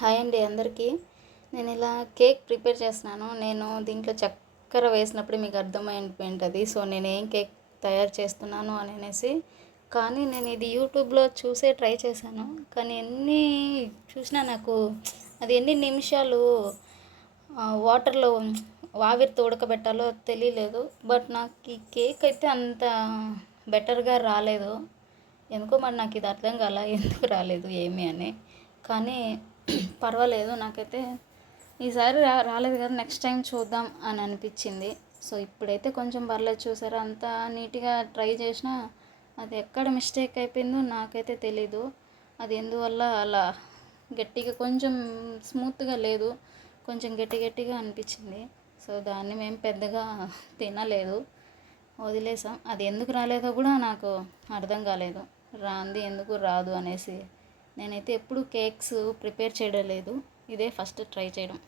Hi అండి అందరికీ. నేను ఇలా కేక్ ప్రిపేర్ చేస్తున్నాను. నేను దీంట్లో చక్కెర వేసినప్పుడు మీకు అర్థమైపోయింటుంది. సో నేను ఏం కేక్ తయారు చేస్తున్నాను అనేసి. కానీ నేను ఇది యూట్యూబ్లో చూసే ట్రై చేశాను. కానీ ఎన్ని చూసినా నాకు అది ఎన్ని నిమిషాలు వాటర్లో ఆవిరితో ఉడకబెట్టాలో తెలియలేదు. బట్ నాకు ఈ కేక్ అయితే అంత బెటర్గా రాలేదు. ఎందుకో మరి నాకు ఇది అర్థం కాల ఎందుకు రాలేదు ఏమి అని. కానీ పర్వాలేదు, నాకైతే ఈసారి రాలేదు కదా, నెక్స్ట్ టైం చూద్దాం అని అనిపించింది. సో ఇప్పుడైతే కొంచెం పర్లేదు. చూసారా, అంత నీట్గా ట్రై చేసినా అది ఎక్కడ మిస్టేక్ అయిపోయిందో నాకైతే తెలీదు. అది ఎందువల్ల అలా గట్టిగా కొంచెం స్మూత్గా లేదు, కొంచెం గట్టిగా అనిపించింది. సో దాన్ని మేము పెద్దగా తినలేదు, వదిలేసాం. అది ఎందుకు రాలేదో కూడా నాకు అర్థం కాలేదు. రాంది ఎందుకు రాదు అనేసి. నేనైతే ఎప్పుడు కేక్స్ ప్రిపేర్ చేయడం లేదు, ఇదే ఫస్ట్ ట్రై చేయడం.